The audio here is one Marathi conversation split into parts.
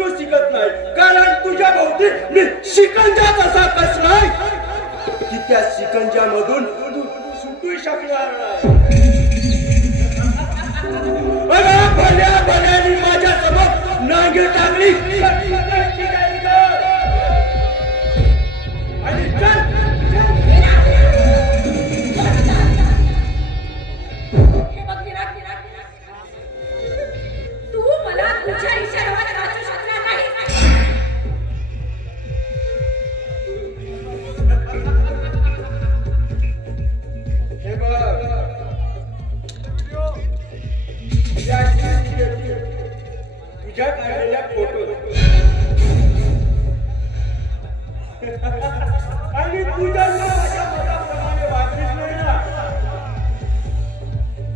सुटू शकत नाही, कारण तुझ्या भोवती मी शिकंजात असा कसलाय की त्या शिकंजामधून सुटू शकणार नाही. भल्या भल्यानी माझ्या समोर नांगी टाकली आणि तू मला तुझ्या इशाऱ्यावर वाचू शकणार नाही. हे बघ, तुझ्या काढलेल्या फोटो आणि तुझ्या माझ्या मताप्रमाणे वाचलीच नाही ना,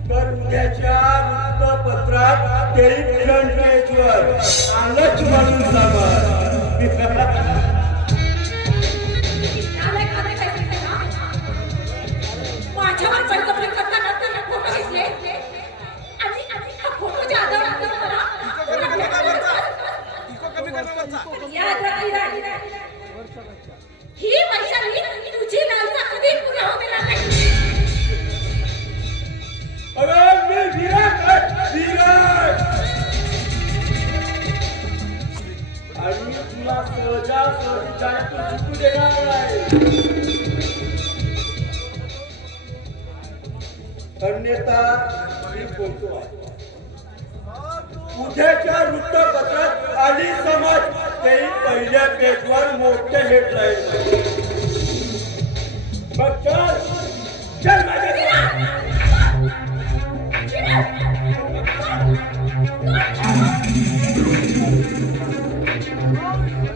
तर उद्याच्या वृत्तपत्रात ते फ्रंट पेजवर अंगच मारून सांगा. माझ्यावर बळजबरी करताना त्याने फोटो घेतले आणि हा फोटोच्या आधारावर ही वैशाली तुझी लालसा कधी पुरा होणार नाही. अरे मी विराट आणि तुला सहजासहजी जाण्यातून सुटू देणार नाही, अन्यथा मी बोलतो. उद्याच्या वृत्तपत्रात आली समाज ते पहिल्या पेजवर मोठे हेडलाईन. मग चल चल माझ्या